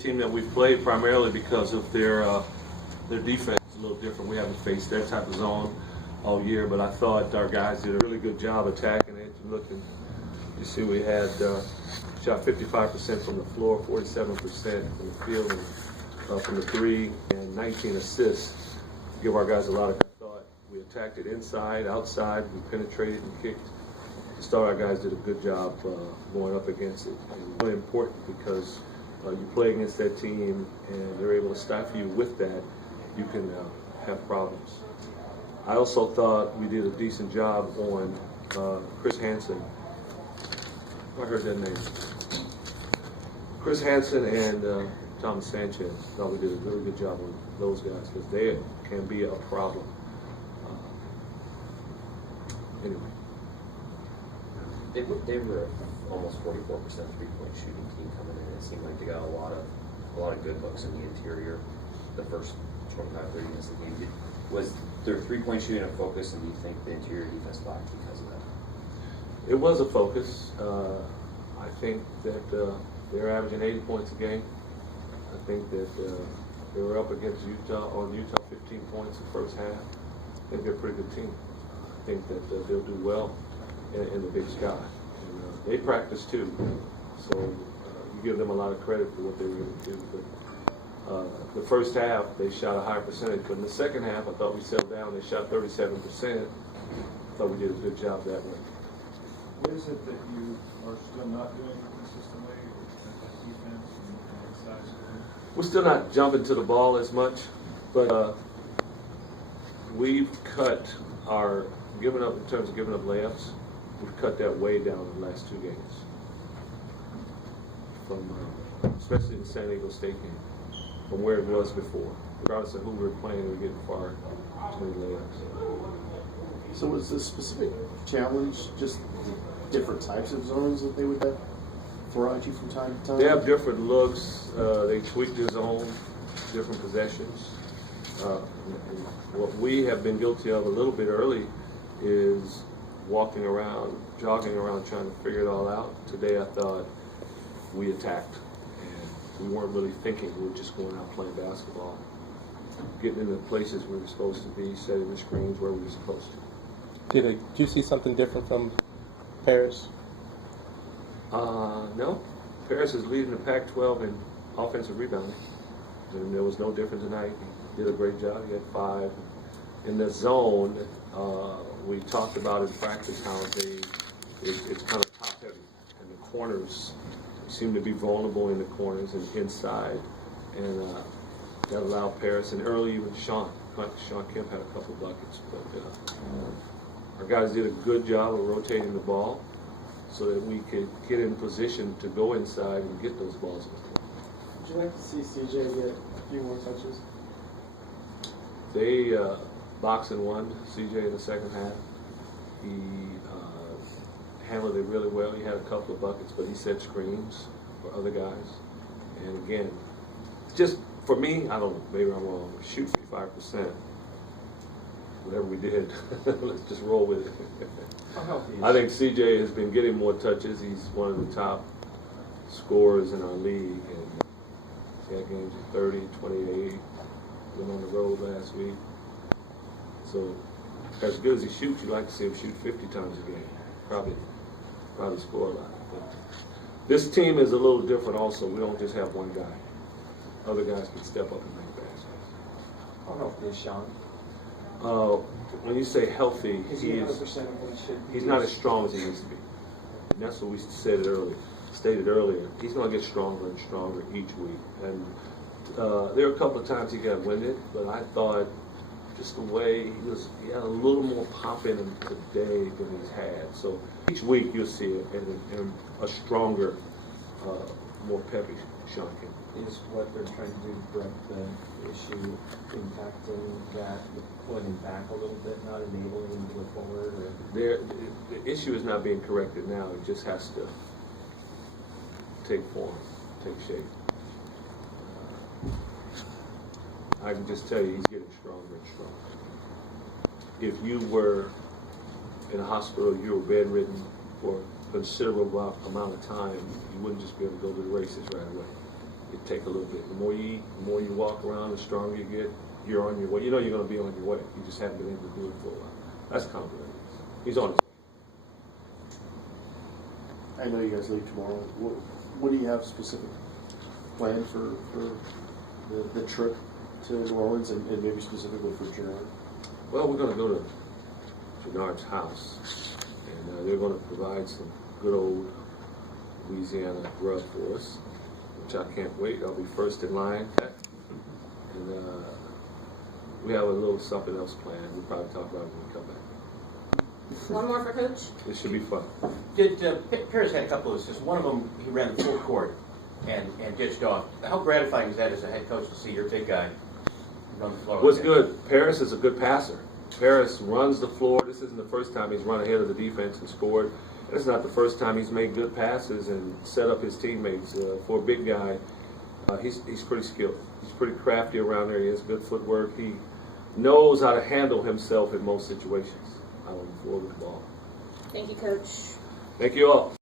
Team that we played primarily because of their defense is a little different. We haven't faced that type of zone all year, but I thought our guys did a really good job attacking it. You see, we had shot 55% from the floor, 47% from the field, and from the three, and 19 assists. Give our guys a lot of. I thought we attacked it inside, outside, we penetrated and kicked. To start, our guys did a good job going up against it. And really important because you play against that team and they're able to stifle you with that, you can have problems. I also thought we did a decent job on Chris Hansen. I heard that name. Chris Hansen and Thomas Sanchez. I thought we did a really good job on those guys because they can be a problem. Anyway. They were almost 44% three-point shooting team coming in. It seemed like they got a lot of good looks in the interior the first 25-30 minutes of the game. Was their three-point shooting a focus, and do you think the interior defense lacked because of that? It was a focus. I think that they're averaging 80 points a game. I think that they were up against Utah 15 points in the first half. I think they're a pretty good team. I think that they'll do well in the Big Sky. And, they practice too, so you give them a lot of credit for what they were going to do. But the first half, they shot a higher percentage, but in the second half, I thought we settled down. They shot 37%. I thought we did a good job that way. What is it that you are still not doing consistently at defense and size? We're still not jumping to the ball as much, but we've cut our giving up in terms of giving up layups. We've cut that way down in the last two games, from especially the San Diego State game, from where it was before. Regardless of who we were playing, we were getting far too many layups. So was the specific challenge just different types of zones that they would throw at you from time to time? They have different looks. They tweak their zone, different possessions. What we have been guilty of a little bit early is walking around, jogging around, trying to figure it all out. Today I thought we attacked, and we weren't really thinking. We were just going out playing basketball, getting into places we were supposed to be, setting the screens where we were supposed to. Did you see something different from Paris? No. Paris is leading the Pac-12 in offensive rebounding, and there was no different tonight. He did a great job. He had 5. In the zone, we talked about in practice how it's kind of top heavy, and the corners seem to be vulnerable in the corners and inside, and that allowed Paris, and early even Shawn Kemp had a couple buckets, but our guys did a good job of rotating the ball so that we could get in position to go inside and get those balls in the court. Would you like to see CJ get a few more touches? They boxed and won CJ in the second half. He handled it really well. He had a couple of buckets, but he set screens for other guys. And again, just for me, I don't know, maybe I'm wrong. Shoot 55%. Whatever we did, let's just roll with it. I think CJ has been getting more touches. He's one of the top scorers in our league. And he had games of 30, 28. Went on the road last week. So as good as he shoots, you'd like to see him shoot 50 times a game. Probably score a lot. But this team is a little different also. We don't just have one guy. Other guys can step up and make baskets. How healthy is Shawn? When you say healthy, he's not as strong as he used to be. And that's what we stated earlier. He's going to get stronger and stronger each week. And there were a couple of times he got winded, but I thought just the way he had a little more pop in him today than he's had. So each week you'll see a stronger, more peppy Shawn Kemp. Is what they're trying to do to correct the issue impacting that, pulling him back a little bit, not enabling him to go forward? Or? The issue is not being corrected now. It just has to take form, take shape. I can just tell you he's getting stronger and stronger. If you were in a hospital, you were bedridden for a considerable amount of time, you wouldn't just be able to go to the races right away. It take a little bit. The more you eat, the more you walk around, the stronger you get. You're on your way. You know you're going to be on your way. You just haven't been able to do it for a while. That's confidence. He's on his way. I know you guys leave tomorrow. What do you have specific planned for the trip to New Orleans and maybe specifically for Gerard? Well, we're going to go to Bernard's house, and they're going to provide some good old Louisiana grub for us, which I can't wait. I'll be first in line. And we have a little something else planned. We'll probably talk about it when we come back. One more for Coach. It should be fun. Paris had a couple of assists. One of them, he ran the full court and dished off. How gratifying is that as a head coach to see your big guy run the floor? What's like good? Paris is a good passer. Paris runs the floor. This isn't the first time he's run ahead of the defense and scored. And it's not the first time he's made good passes and set up his teammates. For a big guy, he's pretty skilled. He's pretty crafty around there. He has good footwork. He knows how to handle himself in most situations. I look forward to the ball. Thank you, Coach. Thank you all.